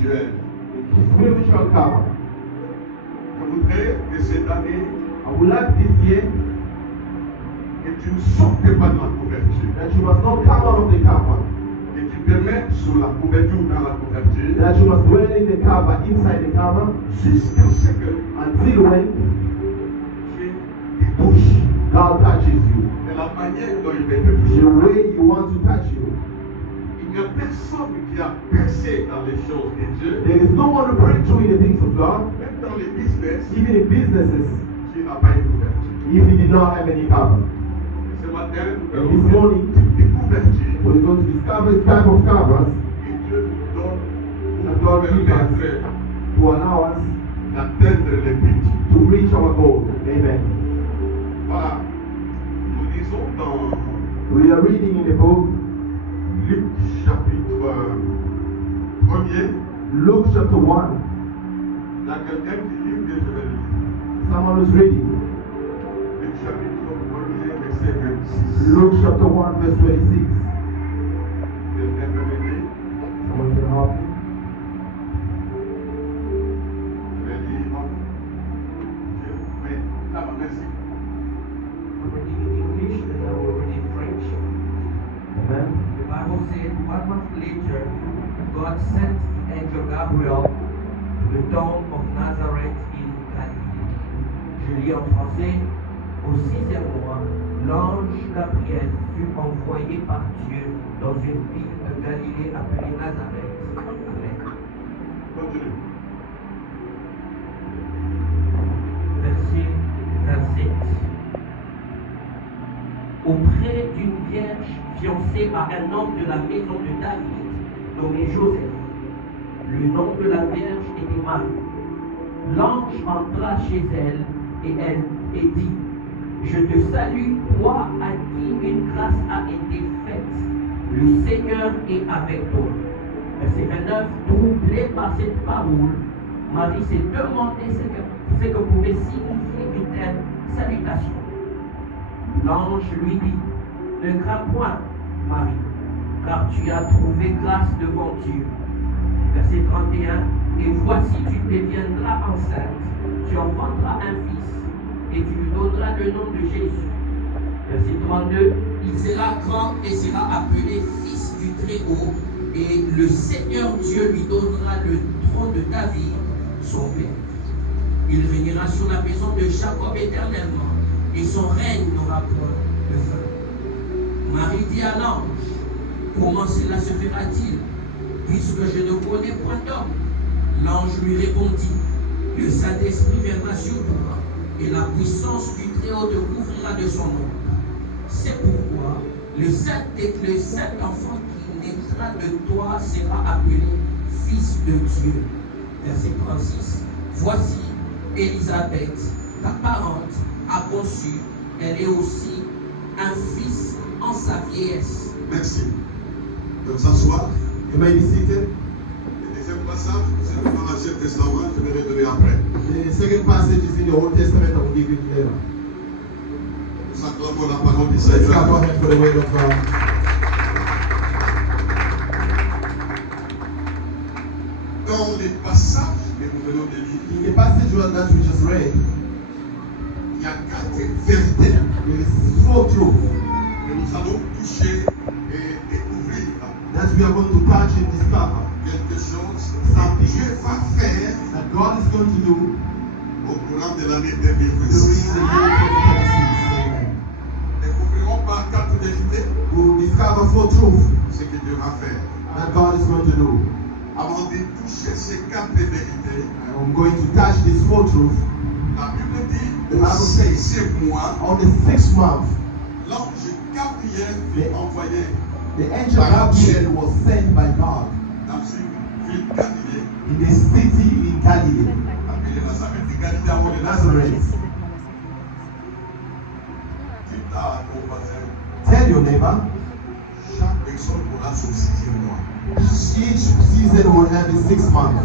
spirituel. Spiritual karma. Je voudrais que cette année, I would like this year que tu ne sortes pas de la couverture. that you must not come out of the karma. Que tu te mettes sous la couverture ou dans la couverture. That you must dwell in the karma, inside the karma, Jusqu'à ce que until when Dieu te touche. God touches you. De la manière dont il veut te toucher. The way you want to touch you. Il n'y a personne qui a percé dans les choses de Dieu. There is no one to break through in the things of God. Même dans les business, Even in businesses, Dieu n'a pas une couverture. if he did not have any karma. Et ce matin, nous And allons this faire morning, des couvertures we're going to discover the type of karmas que Dieu nous donne that pour God gives us permettre to allow us d'atteindre les buts. to reach our goal. Amen. Voilà. Nous lisons dans We are reading in the book, Luc chapitre 1er. Luke chapter 1. Il y a quelqu'un qui lit ou bien je vais le lire. Someone is reading. Luc chapitre 1er, verset 26. Luke chapter 1, verse 26. Quelqu'un peut me lire? Someone can help me. Je vais lire. Mais ça va, merci. I'm reading in English and I will read in French. Amen. The Bible said 1 month later, God sent the angel Gabriel to the town of Nazareth in Galilee. Je lis en français. Au 6e mois, l'ange Gabriel fut envoyé par Dieu dans une ville de Galilée appelée Nazareth. Amen. Continue. Verset 27. Auprès d'une vierge fiancée à un homme de la maison de David, nommé Joseph. Le nom de la vierge était Marie. L'ange entra chez elle et dit, je te salue, toi à qui une grâce a été faite. Le Seigneur est avec toi. Verset 29. Troublée par cette parole, Marie s'est demandé ce que pouvait signifier une telle salutation. L'ange lui dit, ne crains point, Marie, car tu as trouvé grâce devant Dieu. Verset 31. Et voici, tu deviendras enceinte, tu enfanteras un fils, et tu lui donneras le nom de Jésus. Verset 32. Il sera grand et sera appelé fils du Très-Haut, et le Seigneur Dieu lui donnera le trône de David, son père. Il régnera sur la maison de Jacob éternellement, et son règne n'aura point de fin. Marie dit à l'ange, comment cela se fera-t-il, puisque je ne connais point d'homme? L'ange lui répondit, le Saint-Esprit viendra sur toi, et la puissance du Très-Haut te couvrira de son ombre. C'est pourquoi le saint enfant qui naîtra de toi sera appelé Fils de Dieu. Verset 36. Voici, Élisabeth, ta parente, a conçu, elle est aussi un fils en sa vieillesse. Merci. De s'asseoir. You may be seated. Le deuxième passage, c'est dans l'Ancien Testament, je vais le donner après. The second passage is in the Old Testament. I will give it later. Nous acclamons la parole du Let's clap our Seigneur. hands for the word of God. Dans les passages que nous venons de lire, In the passage that we just read, il y a 4 vérités there is 4 truths que nous allons toucher et découvrir. that we are going to touch and discover. Quelque chose Something que Dieu va faire that God is going to do au courant de l'année during the 2026. year 2026. Amen. Découvrirons par 4 vérités We will discover 4 truths ce que Dieu va faire. that God is going to do. Avant de toucher ces 4 vérités, I'm going to touch these 4 truths. la Bible dit The au Bible says, 6e mois, on the 6th month, l'ange Gabriel fut envoyé the angel Gabriel was sent by God dans une ville Galilée, in a city in Galilee, appelée Nazareth. De Galilée avant de Nazareth. Nazareth. Dis à ton voisin, Tell your neighbor, chaque personne aura son 6e mois. each season will have a 6 month.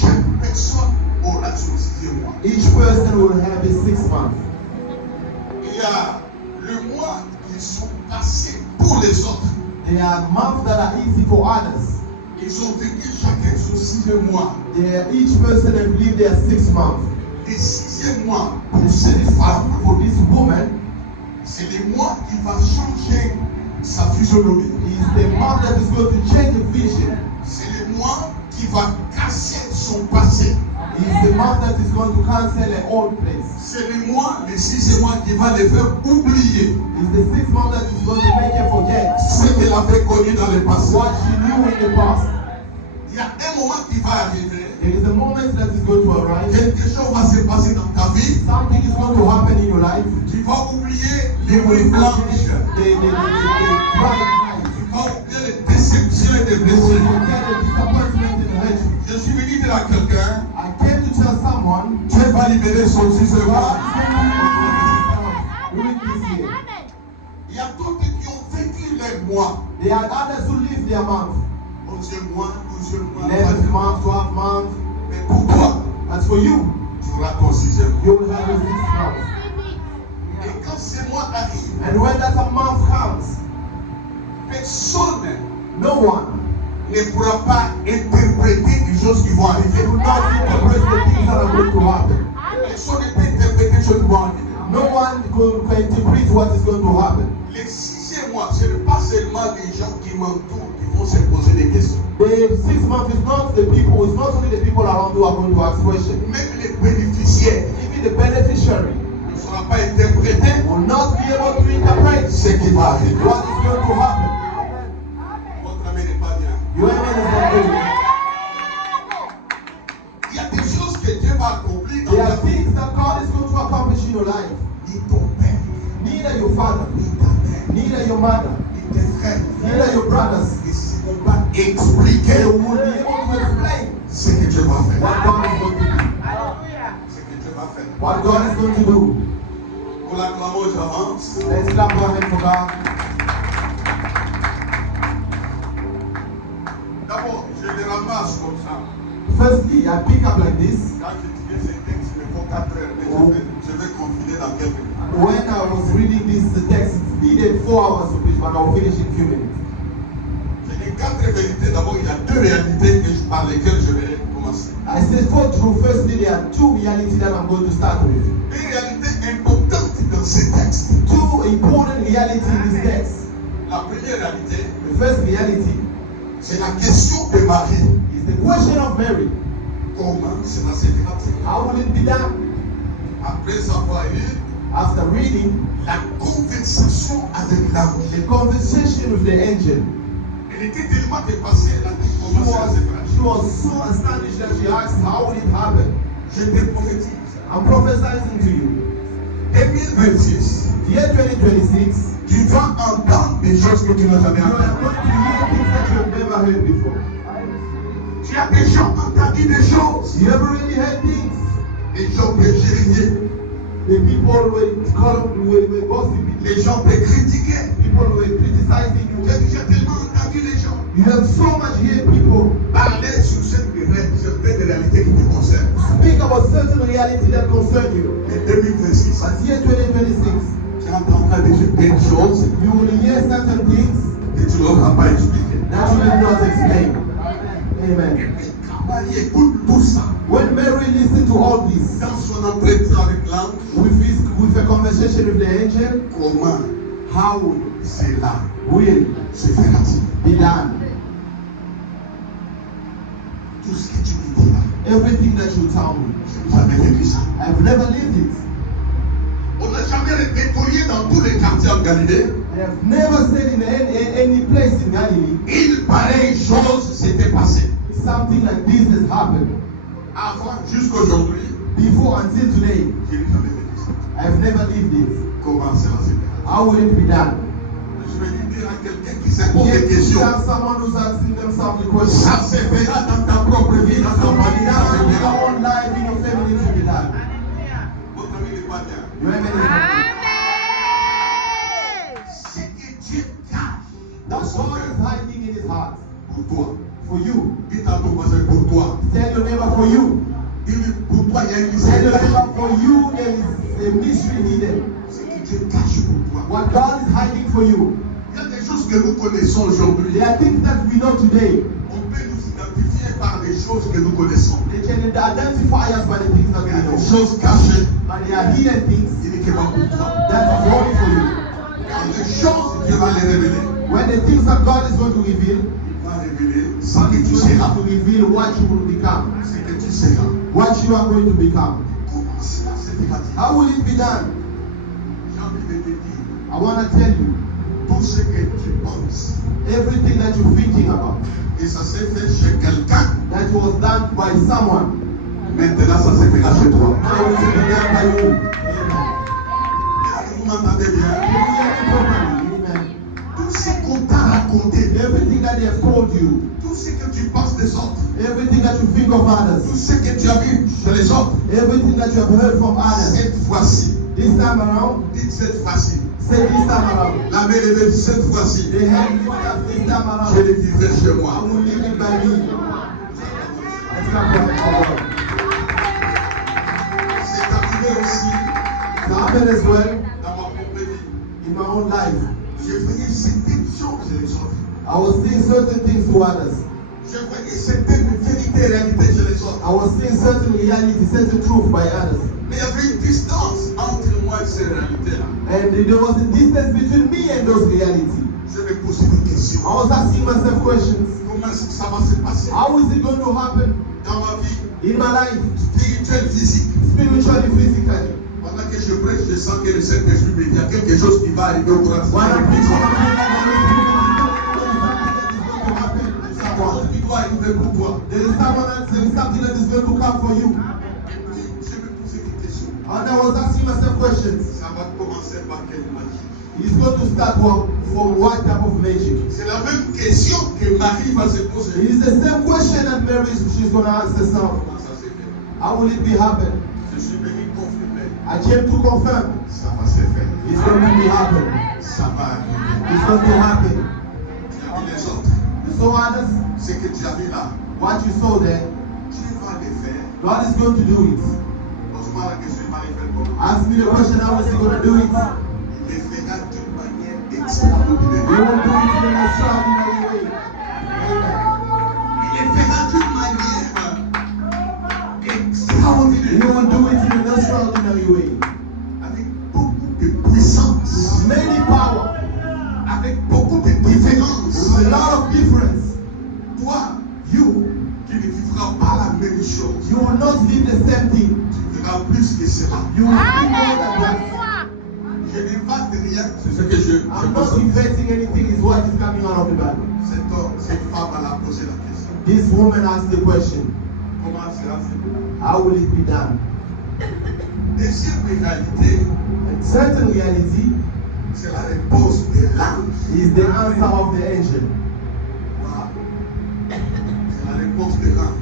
Chaque personne aura son 6e mois. Each person will have a 6 month. Il y a le mois qui sont passés pour les autres. There are months that are easy for others. Ils ont vécu chacun 6e mois. Each person have lived their 6 months. Le 6e mois pour cette femme, For this woman, c'est le mois qui va changer sa physionomie. is the month that is going to change the vision. C'est le mois qui va casser son passé. Is the month that is going to cancel an old place. C'est le mois, le 6e mois qui va le faire oublier Is the 6th month that is going to make her forget ce qu'elle avait connu dans le passé. what she knew in the past. Il y a un moment qui va arriver. There is a moment that is going to arrive. Quelque chose va se passer dans ta vie. Something is going to happen in your life. Tu vas oublier les You will nuits forget blanches. the dry nights. Tu vas oublier les déceptions et les You will blessures. forget the disappointment and hurt. Je suis venu dire à quelqu'un, I came to tell someone Dieu va libérer son 6e mois. during this year. Il y a d'autres qui ont vécu les mois. There are others who live their month. 11e mois, 12e mois. 11th month, 12th month. Mais pour toi, As for you, tu auras ton 6e mois. you will have your 6th month. Et quand ce mois arrive, And when that month comes, personne no one ne pourra pas interpréter les choses qui vont arriver. will not interpret the things that are going to happen. Personne ne peut interpréter les choses qui vont arriver. No one can interpret what is going to happen. Les 6e mois, ce n'est pas seulement les gens qui m'entourent qui vont se poser des questions. The 6th month is not the people, it's not only the people around who are going to ask questions. Même les bénéficiaires Even the beneficiary ne sauront pas interpréter will not be able to interpret ce qui va arriver. what is going to happen. Votre amen n'est pas bien. Your amen is not good. Il y a des choses que Dieu va accomplir dans There ta are vie. things that God is going to accomplish in your life. Ni ton père, Neither your father, ni ta mère, neither your mother, ni tes frères, neither your brothers, ne seront pas they expliquer will be able to explain ce que Dieu va faire. what God is going to do. Ce que Dieu va faire. What God is going to do. Pour l'acclamation, j'avance. Let's clap our hands for God. D'abord, je les ramasse comme ça. Firstly, I pick up like this. Quand j'étudiais ces textes, il me faut 4 heures, mais je vais confiner dans quelques minutes. When I was reading this text, it needed 4 hours to preach, but I'll finish in a few minutes. J'ai dit 4 vérités. D'abord, il y a 2 réalités par lesquelles je vais commencer. I said 4 truths. Firstly, there are 2 realities that I'm going to start with. Une réalité importante dans ces textes. 2 important realities in this text. La première réalité, The first reality c'est la question de Marie. is the question of Mary. Comment cela se fera-t-il? How will it be done? Après avoir eu After reading la conversation avec l'ange, the conversation with the angel, elle était tellement dépassée, elle a dit comment cela se she fera-t-il? was so astonished that she asked, how will it happen? Je te prophétise. I'm prophesying to you. 2026, Year 2026, tu vas entendre des choses que tu n'as jamais you are entendues. going to hear things that you have never heard before. Tu as déjà entendu des choses. You have already heard things. Les gens peuvent gêner. The people were gossiping. Les gens peuvent critiquer. People were criticizing Tu you. as déjà tellement entendu les gens You have so much heard people parler sur certaines réalités qui te concernent. speak about certain reality that concern you. En 2026, But year 2026, tu entendras des choses you will hear certain things que tu n'auras pas expliquées. that you did not explain. Amen. Et quand Marie écoute tout ça, When Mary listened to all this, dans son entretien avec l'ange, with a conversation with the angel, comment how cela will se fera-t-il? be done? Tout ce que tu me diras, Everything that you tell me, je n'ai jamais vécu ça. I've never lived it. On n'a jamais répertorié dans tous les quartiers en Galilée. I have never said in any place in Galilee Une pareille chose s'était passée. something like this has happened. Avant, jusqu'aujourd'hui, Before until today, je n'ai jamais vécu ça. I've never lived it. Comment cela se fait? How will it be done? Je vais lui dire à quelqu'un qui s'est posé des Yet, questions. you have someone who's asking themselves the question. Ça se fera dans ta propre vie, dans ta famille, ça se In your fera. own life, in your family, it will be done. Votre ami n'est pas bien. Your amen is not. Ce que Dieu cache dans What son God cœur is hiding in his heart pour toi. for you. Dis à ton voisin pour toi. Tell your neighbor for you. Dis-lui pour toi, il y a une Tell mystère. your neighbor for you, there is a mystery needed. Ce que Dieu cache pour toi. What God is hiding for you. Il y a des choses que nous connaissons aujourd'hui. There are things that we know today. On peut nous identifier par des choses que nous connaissons. They can identify us by the things that Il y we a des know. choses cachées. But they are hidden things Uniquement pour toi. that is only for you. Quand les choses, Dieu va les révéler. When the things that God is going to reveal, Il va révéler ce God que is tu going seras. to reveal what you will become. Ce que tu seras. What you are going to become. Comment cela se fera-t-il? How will it be done? J'ai envie de te dire, I want to tell you, tout ce que tu penses, everything that you're thinking about, et ça s'est fait chez quelqu'un, that was done by someone, maintenant ça se fera chez toi. now it will be done by you. Amen. Est-ce que vous m'entendez Can bien? you hear me properly? Amen. Tout ce qu'on t'a raconté, Everything that they have told you, tout ce que tu penses des autres, everything that you think of tout others, ce que tu as vu chez les autres, everything that you have heard from others, cette fois-ci, this time around, dites cette fois-ci, say this time around, la main levée, cette fois-ci, they have lived up this time je around, les vivrai chez I moi. will live it by me. Let's not pray for God. C'est arrivé aussi It happened as well dans ma propre vie. in my own life. Je voyais certaines choses chez les autres. I was seeing certain things to others. Je voyais certaines vérités et réalités chez les autres. I was seeing certain reality, certain truth by others. Mais il y avait une distance entre moi et ces réalités-là. And there was a distance between me and those realities. Je me posais des questions. I was asking myself questions. Comment est-ce que ça va se passer How is it going to happen dans ma vie in my life, spirituelle, physique? spiritually, physically? Pendant que je prêche, je sens que le Saint-Esprit me dit il y a quelque chose qui va arriver au courant de When I'm preaching, cette I feel like chose qui doit arriver pour toi. there is something that is going to come for you. Je me posais des questions. And I was asking myself questions. Ça va commencer par quelle magie? It's going to start from what type of magic? C'est la même question que Marie va se poser. It is the same question that Mary she's going to ask herself. Comment ça s'est fait? How will it be happen? Je suis venu confirmer. I came to confirm. Ça va se faire. It's going to be happen. Ça va arriver. It's going to happen. Tu as vu les autres. You saw others? Ce que tu as vu là, What you saw there, Dieu va le faire. God is going to do it. Pose-moi la question, il va le faire comment? Ask me the question, how is he going to do it? Il le fera d'une manière He extraordinaire. will do it in an extraordinary way. Amen. Il le fera d'une manière He extraordinaire. will do it in an extraordinary way. Avec beaucoup de puissance. Many power. Avec beaucoup de différence. With a lot of difference. Toi, You tu ne vivras pas la même chose. will not live the same thing. Tu vivras plus que cela. You will live more than that. Je n'invente rien. C'est ce que je I'm pense. not inventing anything, is what is coming out of the Bible. Cet homme, cette femme, elle a posé la question. This woman asked the question, Comment sera-t-il? how will it be done? Deuxième réalité, And certain reality c'est la réponse de l'ange. is the answer of the angel. Voilà. C'est la réponse de l'ange.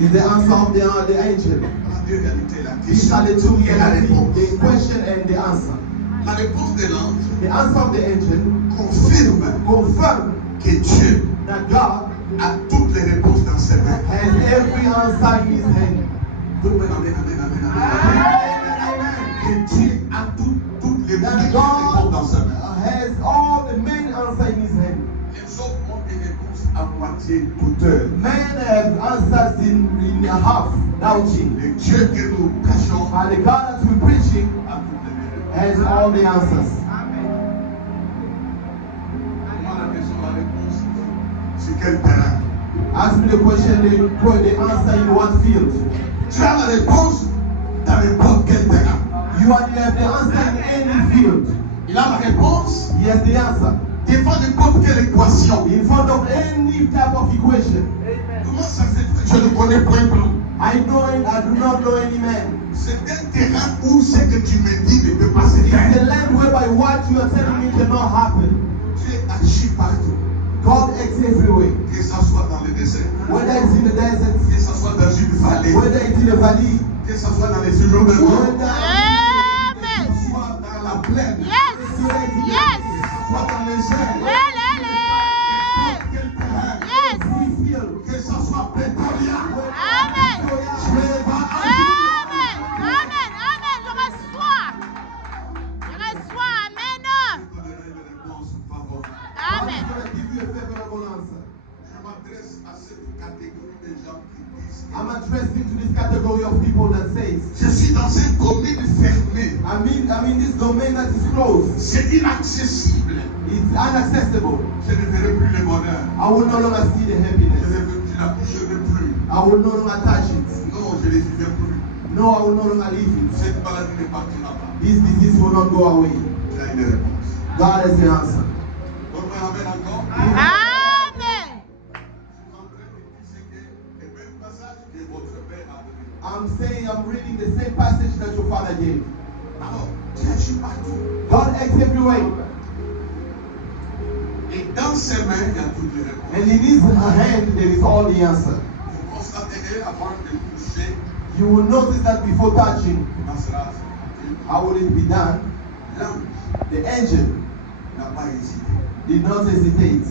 Is the answer of the angel. Voilà deux réalités, la These question are the two et la realities, réponse. the question and the answer. La réponse de l'ange The answer of the angel confirme confirms que Dieu that God a toutes les réponses dans ses mains. has every answer in his hand. Amen, amen, amen, amen, amen. Que Dieu a toutes les That réponses dans sa God main. has all the main answer in his hand. Les autres ont des réponses à moitié douteuses. Men have answers in a half, doubting. Le Dieu que nous cachons But the God that we're preaching a toutes les réponses. has all the answers. Comment la question, la réponse? Sur quel terrain? Ask me the question, the answer in what field? Tu as la réponse dans n'importe quel terrain. You have the answer in any field. Il a la réponse He has the answer. devant n'importe quelle équation. In front of any type of equation. Comment ça s'est fait? Je ne connais point plus. I do not know any man. C'est un terrain où ce que tu me dis ne peut pas se It's the faire. land whereby what you are telling me cannot happen. Dieu agit partout. God acts everywhere. Que ça soit dans le désert, Whether it's in the desert, que ça soit dans une vallée, whether it's in the valley, que ça soit dans les séjours de mort, whether que ça soit dans la plaine, que ça soit dans les airs, quel terrain, we feel. que ça soit Pretoria, Amen. Dieu va agir. Je donnerai les réponses favorables. God is going to give you a favorable answer. Je m'adresse à cette catégorie de gens qui I'm addressing to this category of people that says, je suis dans un domaine fermé. I'm in this domain that is closed. C'est inaccessible. It's inaccessible. Je ne verrai plus le bonheur. I will no longer see the Je happiness. ne la toucherai plus. I will no longer touch it. Non, je ne les vivrai plus. No, I will no longer leave it. Cette maladie ne partira pas. This disease will not go away. Il y a une réponse. God has the answer. Votre amen encore. Amen. Je suis en train de dire que le même passage que votre père a donné. I'm saying I'm reading the same passage that your father gave. Alors, Dieu agit partout. God acts everywhere. Et dans ses mains, il y a toutes les réponses. And in his hand there is all the answer. Vous constaterez avant de toucher, You will notice that before touching, comment sera fait. how will it be done? L'ange The angel n'a pas hésité. did not hesitate.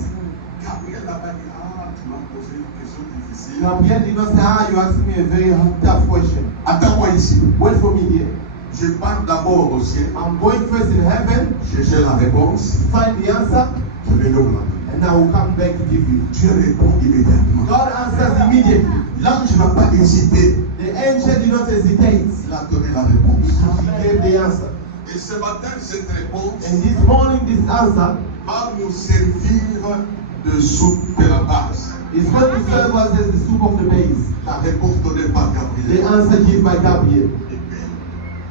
Gabriel n'a pas dit, ah, tu m'as posé une question difficile. Gabriel did not say, you asked me a very tough question. Attends-moi ici. Wait for me here. Je pars d'abord au ciel. I'm going first in heaven, Chercher la réponse. find the answer, Je vais le voir. and I will come back to give you. Dieu répond immédiatement. God answers immediately. L'ange n'a pas hésité. The angel did not hesitate. Il a donné la réponse. He gave the answer. Et ce matin, cette réponse And this morning, this answer va nous servir de soupe de la base. is going to serve us as the soup of the base. La réponse donnée par The Gabriel. answer given by Gabriel. Et bien,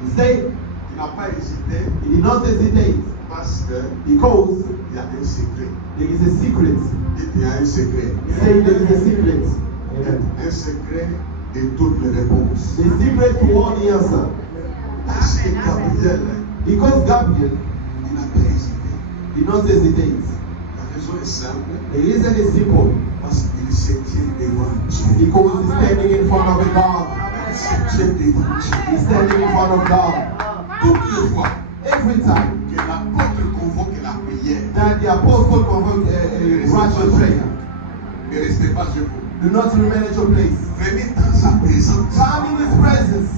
He said il n'a pas hésité he did not hesitate parce because qu'il y a un secret. there is a secret. Il y a un secret. He said there is a secret. Un secret de toutes les réponses. The secret to all the answer. Parce que Gabriel, Because Gabriel il n'a pas hésité. did not hesitate. La raison est simple. The reason is simple. Parce qu'il se tient devant Dieu. Because he's standing in front of a God. Il se tient devant Dieu. He's standing in front of God. Toutes les fois Every time que l'apôtre convoque la prière, that the apostle convoked a righteous prayer, ne restez pas chez vous. do not remain at your place. Venez dans sa présence. Come in his presence.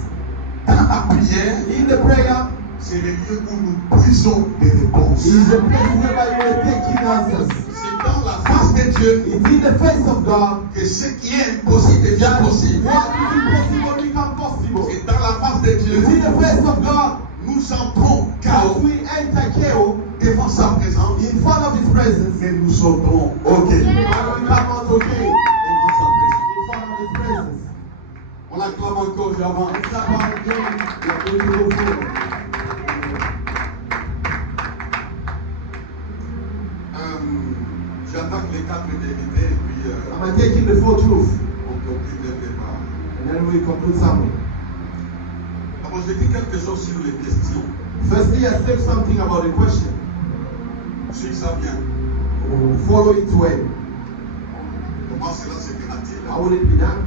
Dans la prière, In the prayer, c'est le lieu où nous puisons des réponses. it is a place whereby you are taking answers. C'est dans la face de Dieu It's in the face of God que ce qui est impossible devient that possible. what is impossible become possible. C'est dans la face de It's in Dieu the face of God nous entrons as chaos we enter chaos devant sa présence in front of his presence. et nous sortons ok. And we come out okay Devant sa présence. in front of his presence. On l'acclame encore, j'avance. It's about again. We are going to go forward. J'attaque les 4 vérités et puis I'm taking the full truth on conclut le débat. and then we conclude something. D'abord, je dis quelque chose sur les questions. Firstly, I said something about the question. Suis ça bien. Follow it well. Comment cela se fera-t-il? How will it be done?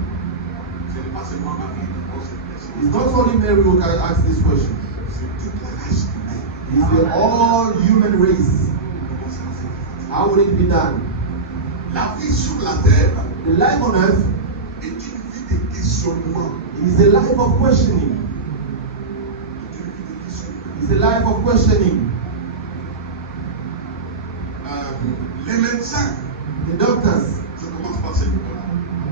Ce n'est pas seulement Marie qui pose cette question. It's not only Mary who can ask this question. C'est toute la race humaine. It's the all human race. Comment cela se fera-t-il? How will it be done? La vie sur la terre The life on earth est une vie de questionnement. is a life of questioning. C'est une vie de questionnement. It's a life of questioning. Les médecins, The doctors, je commence par ce niveau-là,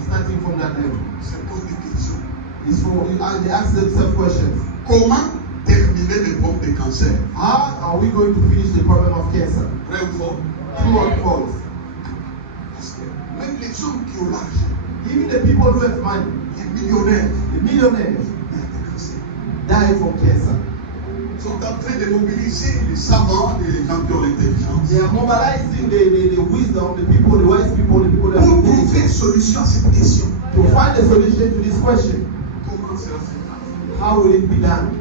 starting from that level, se posent des questions. is for they ask themselves questions. Comment terminer les problèmes de cancer? How are we going to finish the problem of cancer? Vrai ou faux? True or false? Parce que même les hommes qui ont l'argent, Even the people who have money, les millionnaires, the millionaires, meurent de cancer. die from cancer. Sont en train de mobiliser les savants et les gens qui ont l'intelligence They are mobilizing the wisdom, the people, the wise people, the people that pour have trouver une intelligence, solution à cette question. to find a solution to this question. Comment cela se passe? How will it be done?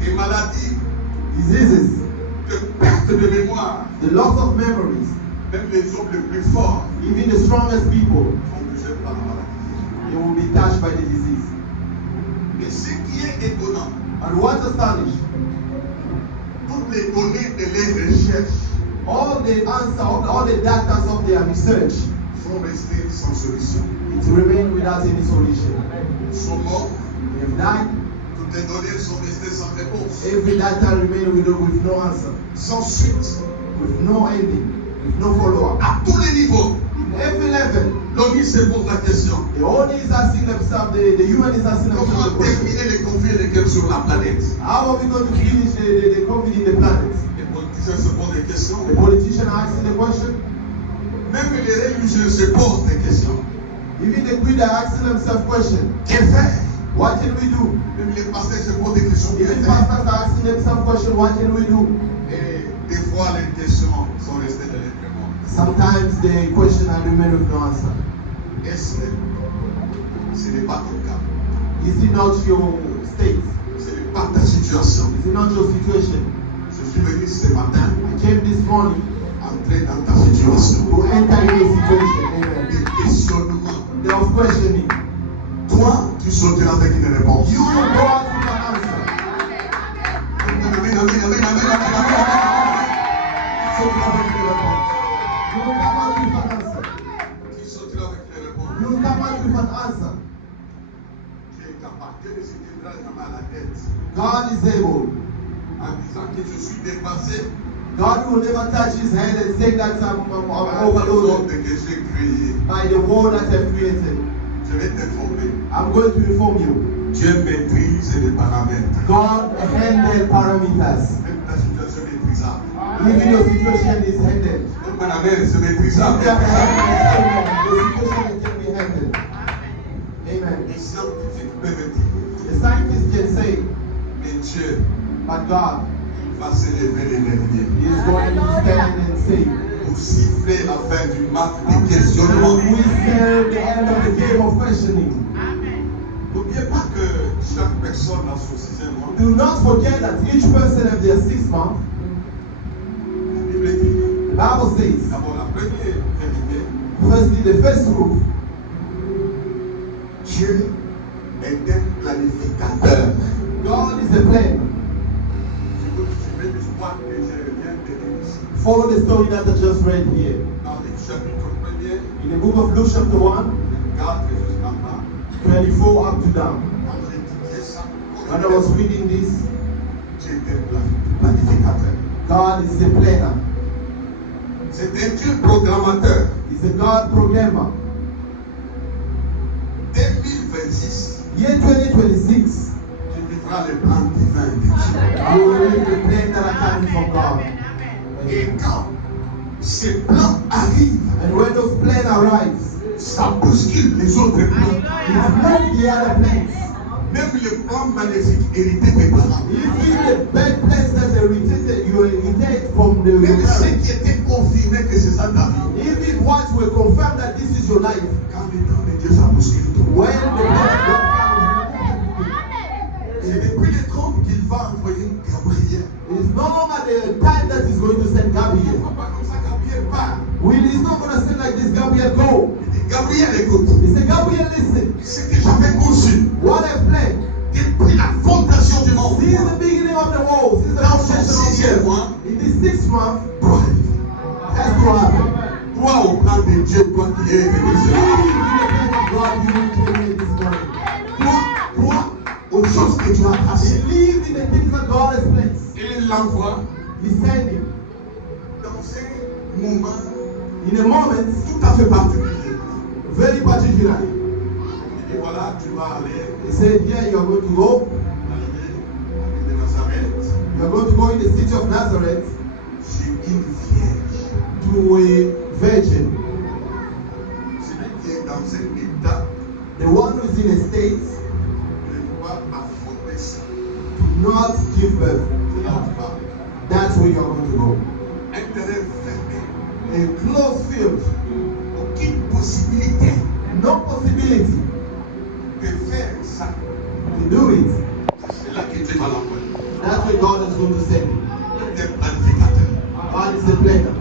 Des maladies, Diseases, de perte de mémoire, the loss of memories, même les hommes les plus forts even the strongest people, sont touchés par la maladie. they will be touched by the disease. Mais ce qui est étonnant, And what's astonished, toutes les données de les recherches all the answer, all the data of their research, sont restées sans solution. it remained without any solution. Ils sont morts, They have died, toutes les données sont restées sans réponse, every data remained with no answer, sans suite, with no ending, with no follow-up. à tous les niveaux. In Every level, l'ONU se pose la question. the ONU is asking themselves, the UN is asking themselves the Comment question. terminer les conflits et les guerres sur la planète? How are we going to finish the conflict in the planet? Les politiciens se posent des questions. The politician asking the question. Même les religieux se posent des questions. Even the Greek are asking themselves questions. Que faire? What can we do? Même les pasteurs se posent des questions. Que Even faire? pastors are asking themselves questions. What can we do? Et des fois, les questions sont restées de l'être-monde. Sometimes the question I remain with no answer. Est-ce que ce n'est pas ton cas? Is it not your state? Ce n'est pas ta situation. Is it not your situation? Je suis venu ce matin I came this morning entrer dans ta situation. to enter in your situation. Amen. Des questionnements. They are questioning. Toi, tu sortiras avec une réponse. You will go out with an answer. Amen, amen, amen, amen, amen, amen. Tu sortiras avec une réponse. You will come out with an answer. Tu sortiras avec une réponse. You will come out with an answer. Tu es capable. Dieu ne se tiendra jamais à la tête God is able. en disant que je suis dépassé God will never touch his head and say that I'm par les overloaded ordres que j'ai créés. by the world that I've created. Je vais t'informer. I'm going to inform you. Dieu maîtrise les paramètres. God handled parameters. Même ta situation est maîtrisable. Even your situation is handled. Même mon affaire est maîtrisable. If you are handled, the situation can be handled. Amen. Les scientifiques peuvent dire, The scientists can say, mais Dieu but God va s'élever les derniers is going to stand and say, pour siffler la fin du match des questionnements. we serve the end of the game of questioning. N'oubliez pas que chaque personne a son sixième mois. Do not forget that each person has their 6 months. La Bible dit, The Bible says, d'abord la première vérité, firstly, the first rule, Dieu est un planificateur. God is a plan. Si vous suivez l'histoire que je viens de lire ici, Follow the story that I just read here. dans le chapitre 1er, In the book of Luke chapter 1, 4 jusqu'à bas, 24 up to down. quand j'étudiais ça, When I was reading this, Dieu est un planificateur. God is a planner. C'est un Dieu programmateur. He's a God programmer. 2026, Year 2026, tu vivras les plans divins de Dieu. you will live the plan that are coming from God. Et quand ces plans arrivent, And when those plans arrive, ça bouscule les autres plans. it moves the other plans. Même les plans maléfiques hérités des parents. Even the bad plans that you inherit from the Même ceux parents. qui étaient confirmés que c'est ça ta vie. Even once we confirm that this is your life, Quand le temps de Dieu, ça bouscule tout. when the plan of God C'est depuis les 30 qu'il va envoyer Gabriel. comes, it's no longer the time that he's going to send Il ne Gabriel. va pas comme ça, Gabriel part. He's not going to send like this, Gabriel, go. Il dit, Gabriel, écoute, He said, Gabriel, listen, ce que j'avais conçu what I've planned, depuis la fondation du monde, since the beginning of the world, since the dans son foundation of the sixième earth, mois, in this 6th month, doit has to happen. Crois au plan de Dieu, toi qui es venu Believe cela. in the plan of God you will came here this morning. Crois aux choses que tu as tracées. Believe in the things that God has placed. Il l'envoie He sent him dans un moment in a moment tout à fait particulier. very particular. Il dit, voilà, tu vas aller He said, here you are going to go. dans la ville de Nazareth. You are going to go in the city of Nazareth J'ai une vierge. to a virgin. Celui qui est dans un état The one who is in a state ne doit pas affronter ça. to not give birth. C'est là où tu vas. That's where you are going to go. Un terrain fermé. A closed field. Aucune possibilité No possibility de faire ça. to do it. C'est là que Dieu va l'envoyer. That's where God is going to send him. Il est un planificateur. God is a planner.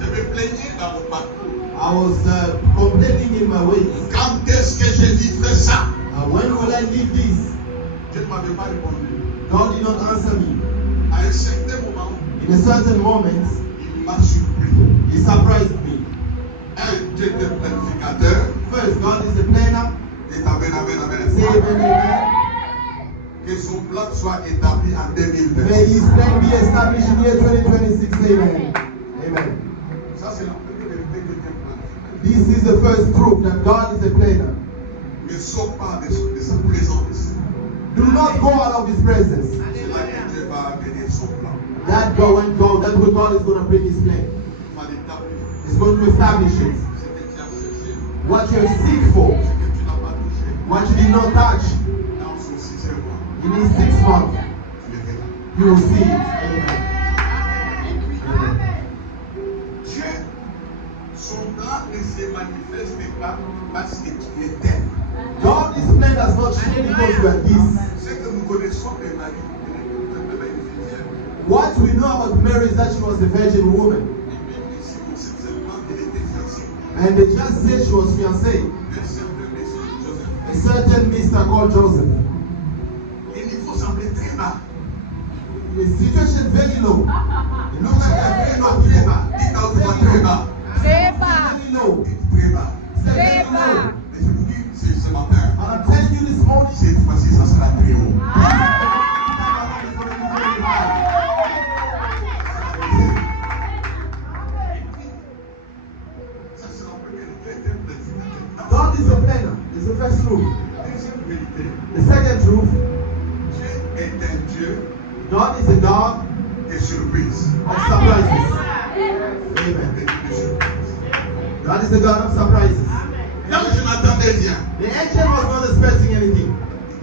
Je me plaignais dans mon parcours. I was complaining in my ways. Quand est-ce que je vivrai ça? When will I leave this? Dieu ne m'avait pas répondu. God did not answer me. À un certain moment, In a certain moment, il m'a surpris. He surprised me. Un Dieu est un planificateur. First, God is a planner. Et amen, amen, Say amen. amen, amen. Que son plan soit établi en May 2020. His plan be established in year 2026. Amen. Amen. Ça, c'est la première vérité que Dieu planifique. This is the first proof that God is a planner. Ne sors pas de sa présence. Do not go out of His presence. C'est là que Dieu va amener son plan. That's when God is going to bring His plan. Il va l'établir. He's going to establish it. Ce que tu as cherché, What you seek for, ce que tu n'as pas touché, what you did not touch, dans son 6e mois, in these 6 months, tu le verras. you will see it. Amen. Dieu, son plan ne se manifeste pas parce que tu es tel. God, His plan does not change because you are this. Ce que nous connaissons de Marie, de Marie Virgin, What we know about Mary is that she was a virgin woman. ici, on sait seulement qu'elle était fiancée. And they just said she was fiancée. Un certain monsieur Joseph. A certain Mr. called Joseph. Et niveau semblait très bas. The situation very low. Non, très bas, très bas. Dites à votre très bas. Very low. Dites très bas. Very low. Mais je vous dis, c'est ce matin. And I'm telling you this morning, Cette fois-ci, ça sera très haut. Ça sera la première vérité. God is a planner. It's the first truth. Deuxième vérité. The second truth, Dieu est un Dieu God is a God des surprises. of surprises. Un Amen. Dieu des surprises. God is a God of surprises. Quand je n'attendais rien, The angel was not expecting anything.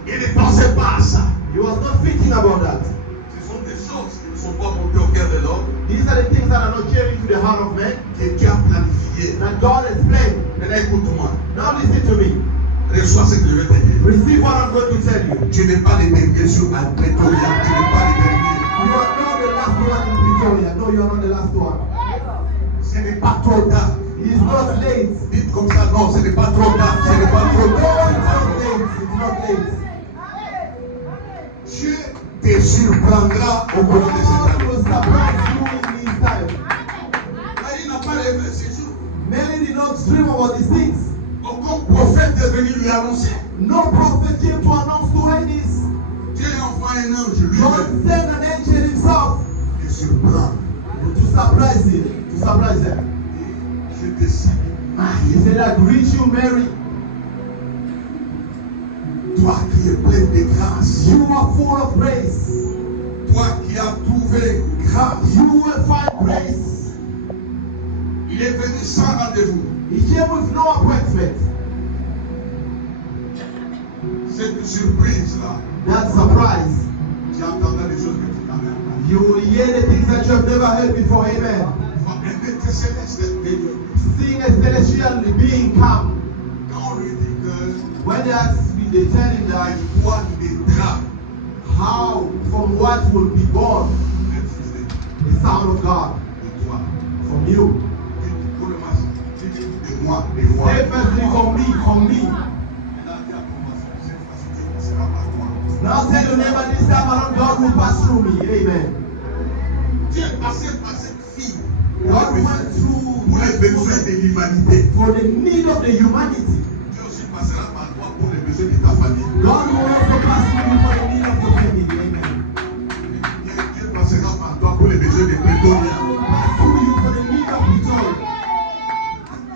il ne pensait pas à ça. He was not thinking about that. Ce sont des choses qui ne sont pas montées au cœur de l'homme, These are the things that are not carrying to the heart of man, que Dieu a planifié. that God has planned. Maintenant, écoute-moi. Now listen to me. Reçois ce que je vais te dire. Receive what I'm going to tell you. Tu n'es pas le dernier sur Pretoria. Tu n'es pas le dernier. You are not the last one in Pretoria. No, you are not the last one. Ce n'est pas trop tard. He is not late. Dites comme ça, non, ce n'est pas trop tard. Ce n'est pas trop No, tard. it's not late. It's not late. Dieu te surprendra au cours de cette God année. will surprise you in His time. Marie n'a pas rêvé ces jours. Mary did not dream about these things. Aucun prophète est venu lui annoncer. No prophet came to announce to her this. Dieu envoie un ange lui-même. God sent an angel himself Et surprend. to surprise him. To surprise her. Je te salue. He said, I greet you, Mary. Toi qui es pleine de grâce. You are full of grace. Toi qui as trouvé grâce. You will find grace. Il est venu sans rendez-vous. He came with no appointment. Cette surprise-là, That surprise. tu entendras des choses que tu n'avais pas. You will hear the things that you have never heard before. Amen. Un être céleste est venu. Seeing a celestial being come. Quand on lui dit que When they tell him that toi naîtras how, from what will be born un fils the Son of God de toi. from you. Pour le match, de moi, de moi. Say firstly from me, from me. Maintenant, dis à ton voisin, cette fois-ci, Dieu ne passera pas toi. Now tell your neighbor this time around God will pass through me. Amen. Dieu est passé par cette fille God went through pour les besoins de l'humanité. for the need of the humanity. Dieu aussi passera par toi pour les besoins de ta famille. God will also pass through you for the need of your family. Amen. Dieu passera par toi pour les besoins de Pretoria. God will pass through you for the need of Victoria.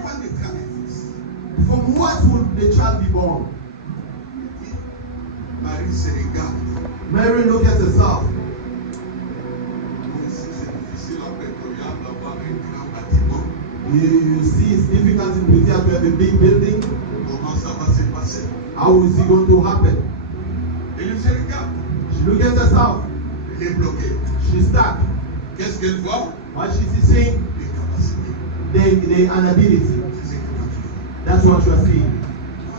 Toi naîtras un fils. From what would the child be born? Marie se regarde. Mary looked at herself. Ici, c'est difficile à Pretoria d'avoir un grand bâtiment. You see, it's difficult in Pretoria to have a big building. Comment ça va se passer? How is it going to happen? Elle se regarde. She looked at herself. Elle est bloquée. She's stuck. Qu'est-ce qu'elle voit? What she's seeing, Les capacités. the inability. C'est ce que tu fais. That's what you are seeing.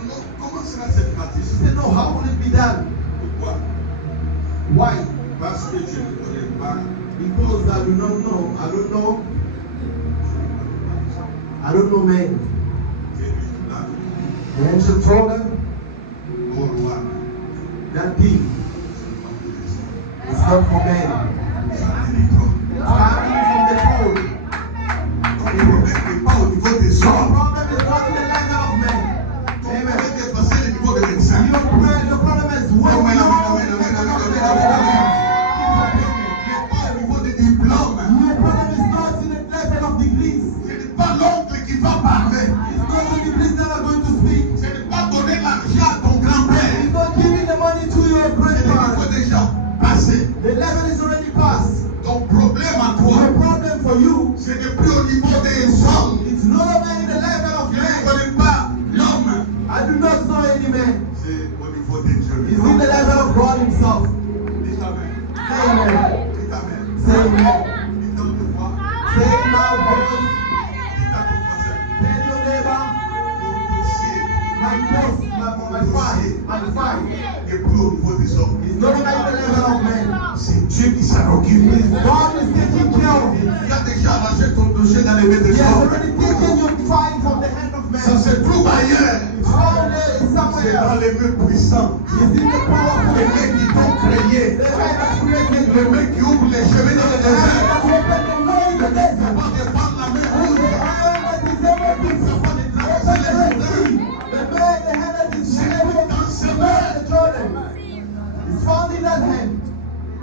Alors, comment sera cette She pratique? said, no, how will it be done? Pourquoi? Why? Parce que je ne connais pas. Because I do not know. I don't know. I don't know men. Dieu lui l'a dit. The angel told her Au roi, that thing ce n'est pas pour les hommes. is not for men. Ça délivre. Coming from the throne. Le problème n'est pas au niveau des Your hommes. problem is not in the level of men. Ton Amen. problème est passé le niveau des médecins. Your problem is when Amen, you amen, amen, amen, amen, amen, amen. Il n'est pas au niveau des diplômes. Your problem is not in the level of degrees. Ce n'est pas l'oncle qui va parler. It's niveau de Dieu. He's in the level of God himself. Dis Amen. Say amen. Dis Amen. Say amen. Dis dans tes voix. Say it loud, voice. Dis à ton voisin. Tell your neighbor, Mon dossier my case, my fight n'est plus au niveau des hommes. is no longer in the level of men. C'est Dieu qui s'en occupe. God is taking care of it. Il a déjà arrangé ton dossier dans les mains des He has hommes. already taken your fight from the hand of Ça men. se trouve ailleurs. It's found there, it's C'est somewhere dans else. les mains puissants. It's in the powerful Les hand. mecs qui t'ont créé. The hand that created Les you. mecs qui ouvrent les chemins dans le The hand désert. that opened the way in the Ça desert. va défendre la main The rouge. hand that is able to Ça va open traverser the les Red Jourdains. Sea. The hand that is able to submerge the Jordan. It's found in that hand.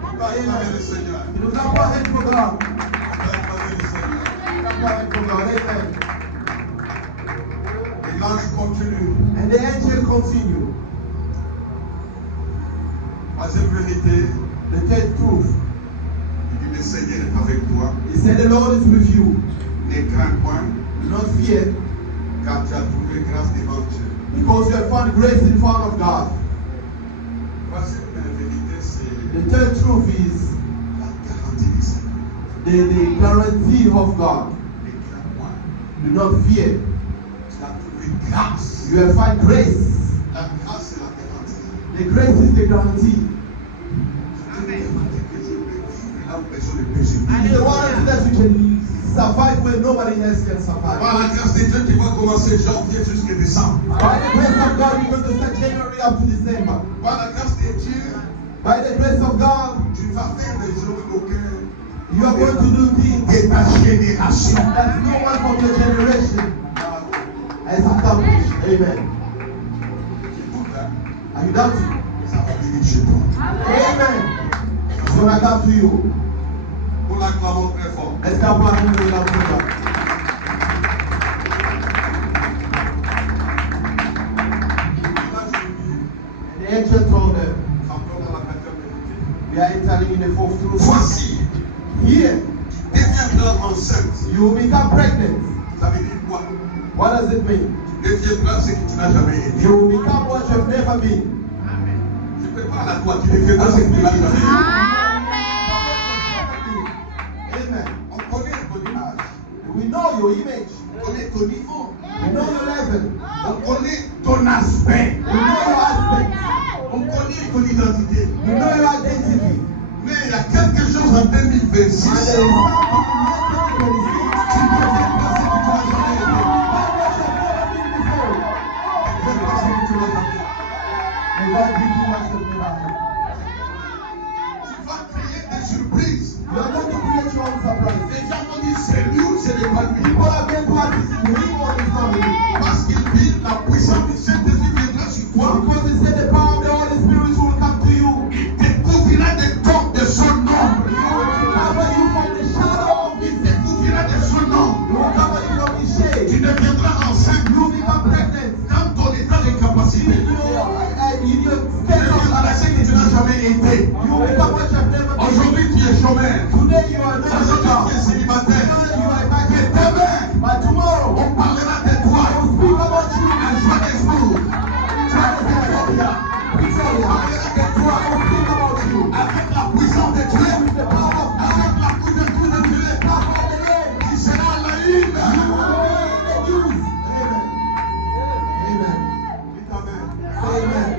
Acclamez le Seigneur. It was not a hand for God. Acclamez le Seigneur. Not a hand for God. Amen. Et l'ange continue. And the angel continued. Troisième vérité, The third truth. il dit le Seigneur est avec toi. He said, the Lord is with you. Ne crains point, Do not fear, car tu as trouvé grâce devant Dieu. because you have found grace in front of God. Troisième vérité, c'est The third truth is la garantie du Seigneur. the guarantee of God. Ne crains point. Do not fear. Tu as trouvé grâce. You have found grace. La grâce, c'est la garantie. The grace is the guarantee. C'est une garantie que je peux vivre là où personne ne peut se It's the vivre. warranty that you can survive where nobody else can survive. Par la grâce de Dieu, tu vas commencer janvier jusqu'à décembre. By the grace of God, you're going to start January up to December. Par la grâce de Dieu, By the grace of God, tu vas faire des choses auxquelles you are going to do things de ta génération. that no one from your generation has accomplished. Amen. Are you doubting? Ça va venir chez toi. Amen. It's going to come to you. Nous l'acclamons très fort. Let's clap our hands and love God. And the angel told them, Encore dans la quatrième vérité. we are entering in the fourth truth. Voici, Here, tu deviendras enceinte. you will become pregnant. Ça veut dire quoi? What does it mean? Tu deviendras ce que tu n'as jamais été. You will become what you have never been. Je te parle à toi, tu deviendras ce que tu n'as jamais été. Amen. On connaît ton image. We know your image. On connaît ton niveau. We know your level. On connaît ton aspect. We know your aspect. On connaît ton identité. We know your identity. Mais il y a quelque chose en And there 2026. is something in 2026 Tu ne deviendras ce que tu n'as jamais été. that you have never been before. Tu deviendras ce que tu n'as jamais été. May God give you what you have never had. Tu vas créer des surprises. You are going to create your own surprise. Les gens vont dire c'est lui ou ce n'est pas lui. People are going to ask, is it him or is not him? Parce qu'il dit la puissance du Saint-Esprit viendra sur toi. Because he said the power of the Holy Spirit will come to you. Il te couvrira des corps de son nom. He will cover you from the shadow of Il his. te couvrira de son nom. He will cover you from his Tu shade. deviendras enceinte You will become pregnant. dans ton état de capacité. In your Tu state of deviendras ce que tu n'as jamais été. you will become what you have never been. Aujourd'hui, tu es chômeur. Today you are not a Aujourd'hui, job. tu es célibataire. Today you are back. Mais demain, But tomorrow, on parlera de toi. I will speak about you. À Johannesburg, Victoria. Victoria. on parlera de toi. I will speak about you. Avec la puissance de Dieu. With the power of God. Avec la couverture de Dieu. Power of the Lord. Qui sera à la You une. will be in the news. Amen. Amen. Dites Amen. Say amen.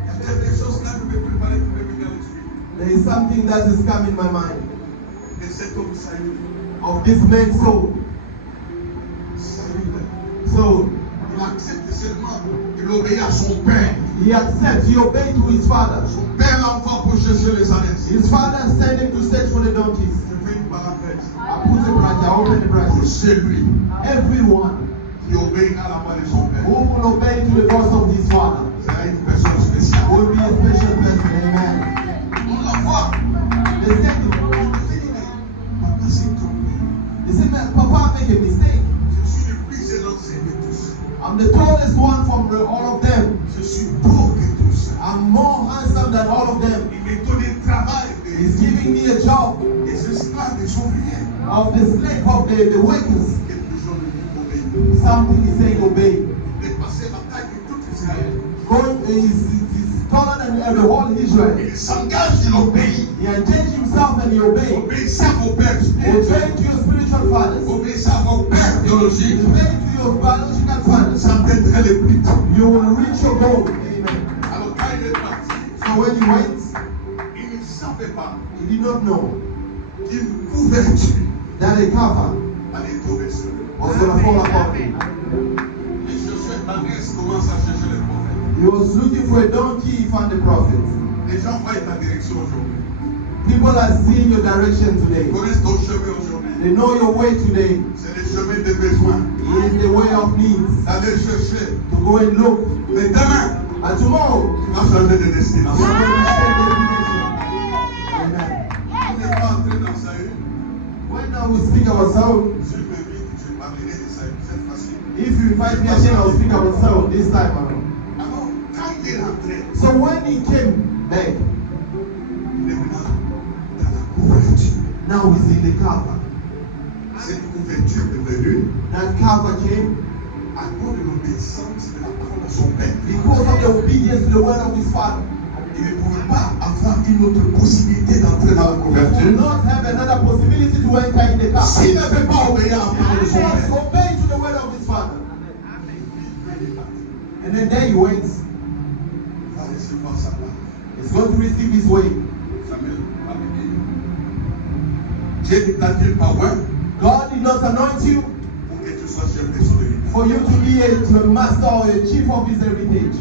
Il y a quelque chose là que je vais préparer pour me venir à l'esprit. There is something that has come in my mind Et cet homme Saül, of this man's soul. So il accepte seulement, il obéit à son père. he accepts, he obeyed to his father. Son père l'envoie pour chercher les ânes. His father sent him to search for the donkeys. Je fais une parenthèse. I put a bracket, I open the Pour bracket. celui Everyone qui obéira à la voix de son père, who will obey to the voice of his father sera une personne spéciale. will be a special person. Amen. On l'envoie. They said, Papa, c'est ton père. they said, "Man, Papa made a mistake. Je suis le plus élancé de tous. I'm the tallest one from all of them. Je suis beau que tous. I'm more handsome than all of them. Il me donne un travail. He's giving me a job Les esclaves des ouvriers. of the slave of the workers." Quelque chose de obéir. Something is saying obey. Dépasser la taille de toute Israël. taller than the whole Israel. Il s'engage, il obéit. He engaged himself and he obeyed. Obéissez à vos pères Obey spirituels. to your spiritual fathers. Obéissez à vos pères biologiques. Obey to your biological fathers. Vous atteindrez les buts. You will reach your goal. Amen. Alors quand il est parti, So when he went, il ne savait pas he did not know qu'une couverture that a cover allait tomber sur lui. was going to fall upon him. Il cherchait, Daniel commence à chercher les prophètes. He was looking for a donkey, he found the prophet. Les gens voient ta direction aujourd'hui. People are seeing your direction Ils today. connaissent ton chemin aujourd'hui. They know your way today. C'est le chemin des besoins. It is the way of needs. D'aller chercher. To go and look. Mais demain, And tomorrow, tu vas changer de destination. you will change destination. Amen. On n'est pas entré dans ça. When now we speak about sound, Si je m'invite, je parlerai de ça cette fois-ci. if you invite me again, I'll speak about sound this time around. Alors, quand il est rentré, So when he came back, il est maintenant dans la couverture. now he's in the cover. Cette couverture est venue That cover came à cause de l'obéissance de la parole de son père. because of the obedience to the word of his father. Il ne pouvait pas avoir une autre possibilité d'entrer dans la He couverture. will not have another possibility to enter in the cover. S'il n'avait pas obéi à la parole de He son was père. obeying to the word of his father. And then there he went. Il va recevoir sa part. He's going to receive his way. Samuel va me dire, Dieu ne t'a-t-il pas oint God did not anoint you pour que tu sois chef de son héritage. for you to be a master or a chief of his heritage.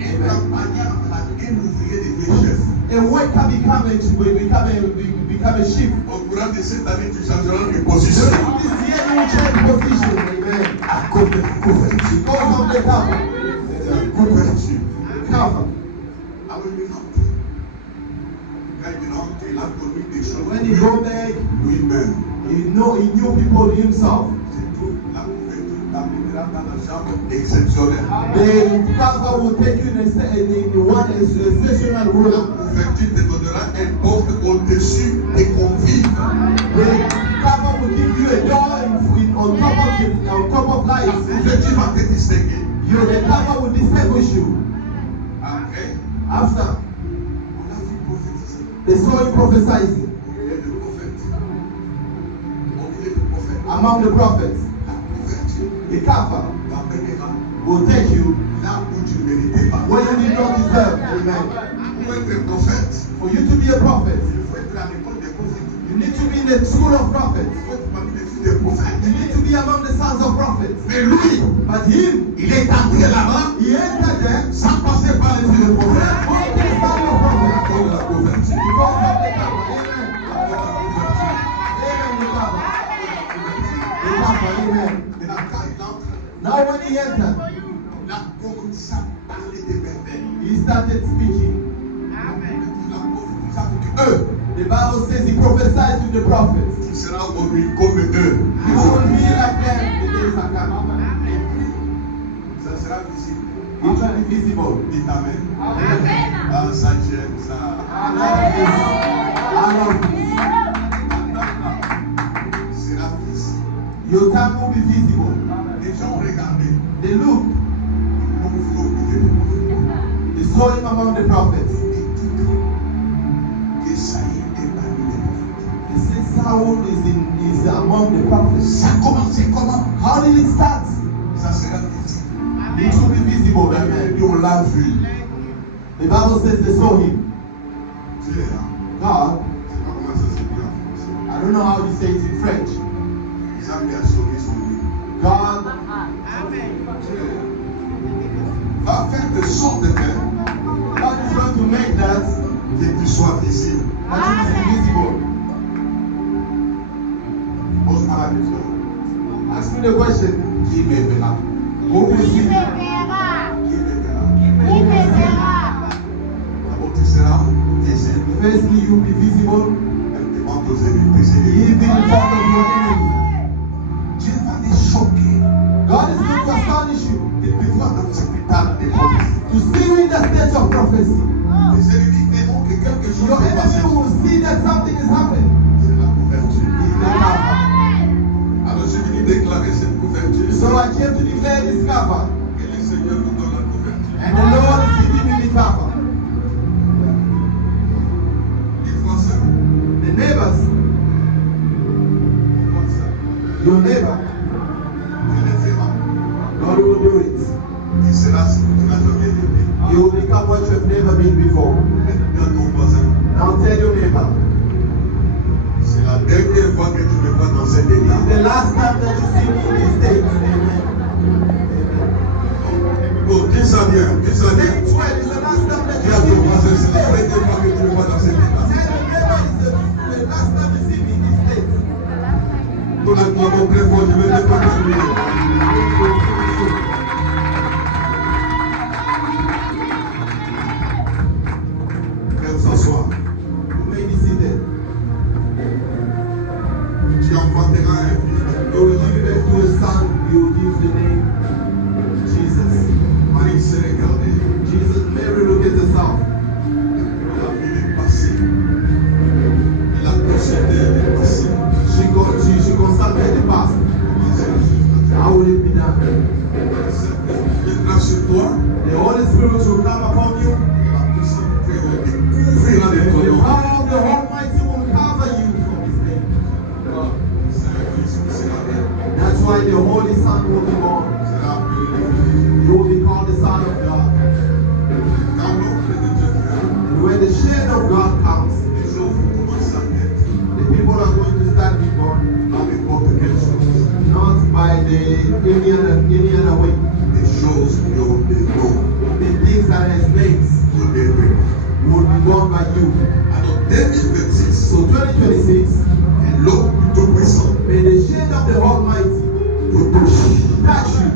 Et la manière un ouvrier devient chef. A worker become a chief. Au courant de cette année, tu changeras de position. This year you will change position. Amen. À cause de la couverture. Because of the cover. De la couverture. Cover. Alors il rentre. Quand il rentre, il a connu des choses. When he go back, Lui-même. he knew people himself. C'est tout. La couverture t'amènera dans la chambre exceptionnelle. The cover will take you in one exceptional La room. couverture te donnera un poste au-dessus des convives. The cover will give you a door on top of La life. couverture va te distinguer. The cover will distinguish you. Après, After on a vu prophétiser. they saw you prophesying Il est le prophète. Il est le prophète. among the prophets, La couverture the cover t'amènera will take you là où tu ne méritais pas. where you did not deserve. Amen. Pour être prophète, For you to be a prophet, il faut être à l'école des prophètes. you need to be in the school of prophets. Il faut être parmi les fils des prophètes. You need to be among the sons of prophets. Mais lui, But him, il est entré là-bas he entered there sans passer par les fils des prophètes. going to the son of prophets. À cause de la couverture. Because of the cover. Amen. À cause de la couverture. Amen. The cover. The cover. Amen. Maintenant, quand il entre, Now when he entered, il a commencé à parler des merveilles. he started speaking. Il a prophétisé avec eux. The Bible says he prophesied to the prophets. Tu seras aujourd'hui comme eux. You will be like them. The days are coming. Ça sera visible. It will be visible. Dites Amen. Amen. Ah, ça, j'aime ça. I love this. I love this. Sera visible. Your time will be visible. Les gens ont regardé. They look. Ils ont vu au milieu des prophètes. They saw him among the prophets. Et tout que Saïd est parmi les prophètes. They said Saul is among the prophets. Ça a commencé comment? How did it start? Ça sera visible. It will be visible. Et Amen. on l'a vu. The Bible says they saw him. Dieu est là. God, Je sais pas comment ça s'écrit en français. I don't know how you say it in French. Ils ont mis à sauver son lit. God Dieu va faire de sorte que is going to make that tu sois visible. that you be visible. Pose-moi la question. Ask me the question. Qui me verra? Who will see Qui me? me verra? Qui me verra? Qui me verra? D'abord, tu seras visible. Firstly, you will be visible Devant tes ennemis. even in front of your enemy. Dieu va les choquer. God is going to astonish you Et te voir dans cet état de prophétie. to see you in the state of prophecy. Les ennemis verront que quelque chose Your s'est passé. enemy will see that something is happening. C'est la couverture. It's the cover. Alors, je venu déclarer cette couverture. So I came to declare this cover. Que le Seigneur nous donne la couverture. And the Lord is giving me cover. Les Français, The neighbors, comme ça, your neighbor, je les ferai. God will do it. Tu seras ce que tu n'as jamais été. You will become what you have never been before. Maintenant, ton voisin, Now tell your neighbor, c'est la dernière fois que tu me vois dans cette it's église. the last time that you see me in these days. Amen. Oh, dis ça bien, dis ça Say bien. it well. It's the last time that Dis you à see ton me voisin, in c'est these la days. dernière fois que tu me vois dans cette église. Tell your neighbor it's the last time you see me in these days. Ton acclamation très fort, je vais te continuer. Viens s'asseoir. You may be seated. Tu enfanteras un fils. You will give birth to a son. You will give the name Jesus. Marie s'est regardée. Jesus, Mary, look at the south. Elle a vu le passé. Elle a considéré le passé. She consulted the past. Comment c'est le How will it be done? viendra sur toi. The Holy Spirit will come upon you. La puissance de Dieu découvrira And les the ton nom. power of the Almighty will cover you from His name. C'est un fils qui sera né. That's why the Holy Son will be born. Sera appelé le Fils. You will be called the Son of God. Quand l'ombre de Dieu vient, And when the shade of God comes, les jours vont commencer à naître. the people are going to start being born. Pas n'importe quelle chose. Not by the any other way. Des choses qui ont des noms, The things that has names qui ont des noms. will be born by you. Alors 2026, So 2026, et l'homme du Tout-Puissant may the shade of the Almighty vous touche. touch you.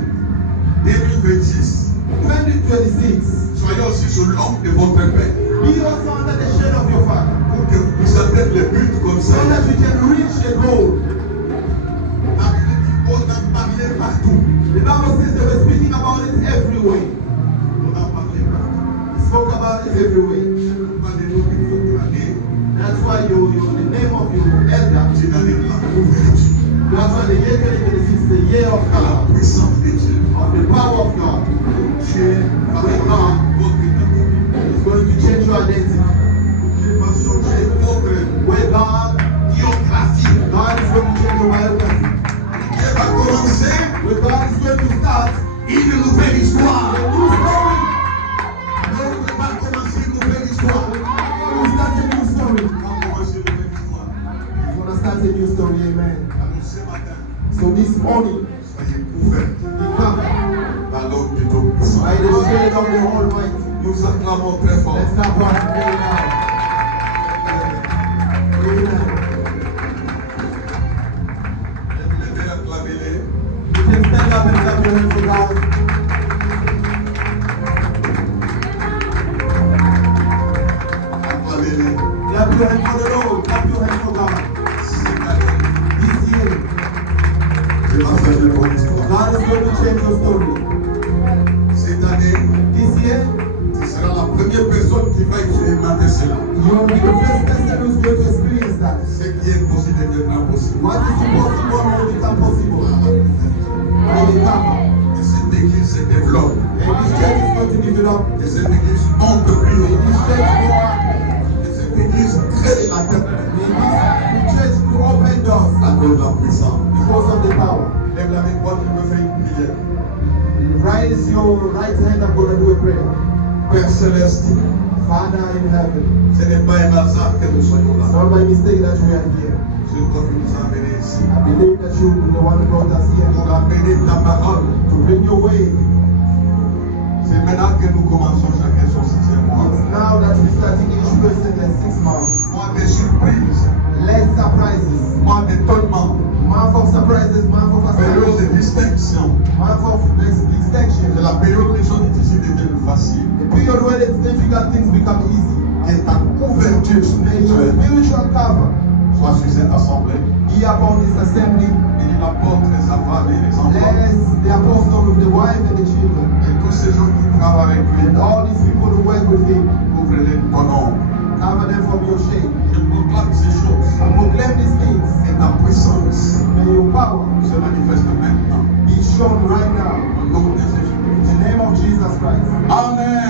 2026, 2026, soyez aussi sous l'ombre de votre Père. be also under the shade of your Father. Pour que vous puissiez atteindre les buts comme ça. So that you can reach the goal. La Bible dit on en parlait partout. The Bible says they were speaking about it everywhere. On en parlait partout. They spoke about it everywhere. Pas de nous qui faut année. That's why the name of your elder, C'est l'année de la couverture. that's why the year 2026 is the year of La God, puissance de Dieu. of the power of God. Dieu va Where changer God votre identité. is going to change your identity. Dieu va changer votre Where God biographie. is going to change your biography. Dieu va commencer Where God is going to start une nouvelle histoire. a new story. Donc, il va commencer une nouvelle histoire. God will start a new story. Il va commencer une nouvelle histoire. He's going to start a new story, amen. Alors ce matin, So this morning, soyez couverts be covered par l'homme du Tout-Puissant. by the shade of the Almighty. Nous acclamons très fort. Let's clap our hands very loud. Amen. Levez, acclamez-les. You can stand up and clap your hands for God. Acclamez-les. Clap your hands for the Lord. Clap your hands for God. Cette année, This year, je vais changer ton histoire. God is going to change your story. Cette année, This year, tu seras la première personne qui va expérimenter cela. you will be the first person who's going to experience that. Ce qui est possible deviendra possible. What is impossible will become possible. By the power. Et cette église se développe. And this church is going to develop. Et cette église monte plus May haut. this church go up. Et cette église crée la tête May this church to open doors à cause de la puissance. because of the power. Lève la main droite, je veux faire une prière. Raise your right hand. I'm going to do a prayer. Père Céleste, Father in heaven, ce n'est pas un hasard que nous soyons it's là. not by mistake that we are here. C'est toi qui nous as amenés ici. I believe that you are the one who brought us here Pour amener ta parole. to bring your way. C'est maintenant que nous commençons chacun son sixième mois. It's now that we're starting each person in 6 months. Mois de surprise, Less surprises. mois d'étonnement, Month of surprises, month of période astonishment, de distinction. month of distinction. C'est la période où les choses difficiles deviennent faciles. The period where the difficult things become easy. Que ta couverture May your spirituelle spiritual cover soit sur cette assemblée. be upon this assembly. Et l'apôtre, les femmes et les enfants. Bless the apostle with the wife and the children. Et tous ces gens qui travaillent avec lui. And all these people who work with him. Ouvre-les de ton nom. Cover them from your shade. Je proclame ces choses. And proclaim these things. Et ta puissance May your power se manifeste maintenant. be shown right now. Au nom de Jésus. In the name of Jesus Christ. Amen.